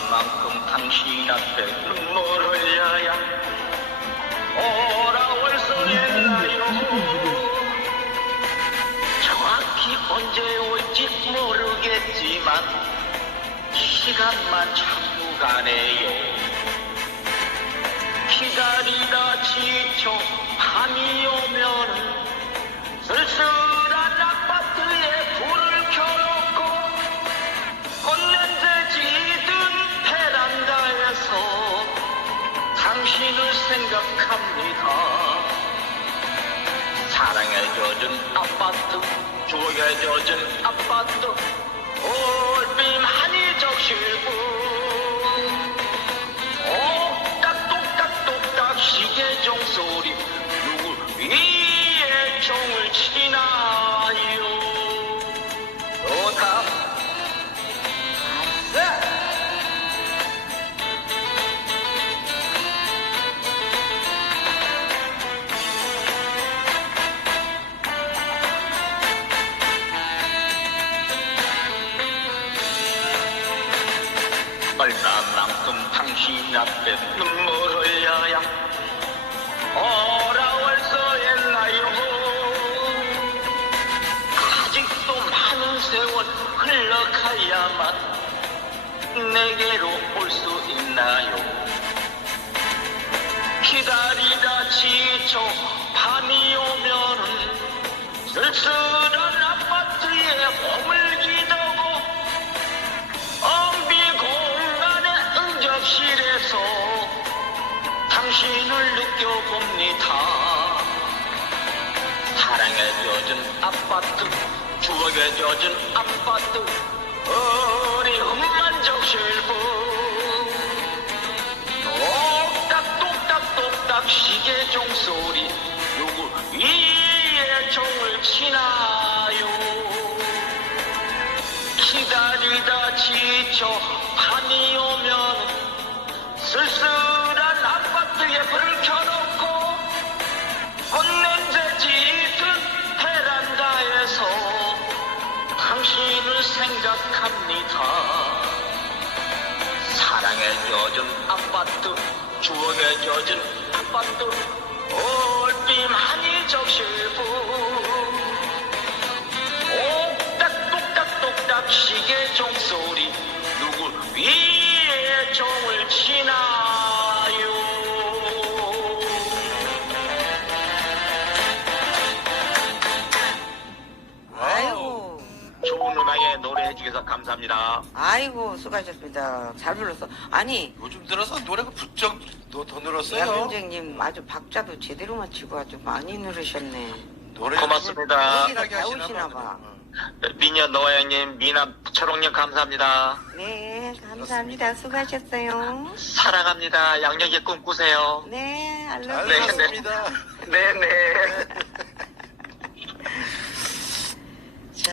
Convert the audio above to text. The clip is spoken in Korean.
얼마만큼 당신 앞에 눈물 흘려야 오라월서했나요 정확히 언제 올지 모르겠지만 시간만 자꾸 가네요. 기다리다 지쳐 밤이 오면은 쓸 당신을 생각합니다. 사랑에 젖은 아파트 추억에 젖은 아파트 올빔 한이 뿐 얼마만큼 당신 앞에 눈물 흘려야. 오라월서했나요 아직도 많은 세월 흘러가야만 내게로 올 수 있나요? 기다리다 지쳐 밤이 오면은 쓸쓸 당신을 느껴봅니다. 사랑에 젖은 아파트, 추억에 젖은 아파트, 어리움만 적실뿐. 똑딱똑딱 똑딱 시계 종 소리, 누구 위에 종을 치나요? 기다리다 지쳐 밤이 오면 쓸쓸 생각합니다. 사랑에 젖은 아파트 추억에 젖은 아파트 올빔 한이 적실 뿐 똑딱똑딱똑딱 시계 종소리 누구 위에 종을 치나 해 주셔서 감사합니다 아이고, 수고하셨습니다. 잘 불렀어. 아니, 요즘 들어서 노래가 부쩍 더, 더 늘었어요. 야근쟁님 아주 박자도 제대로 맞추고 아주 많이 누르셨네. 노래 고맙습니다. 배우시나 봐. 미녀 노아영님 미남 초롱님 감사합니다 네, 감사합니다. 수고하셨어요. 사랑합니다 양력의 꿈 꾸세요 네, 알로 잘 네, 네. 들었습니다. 네네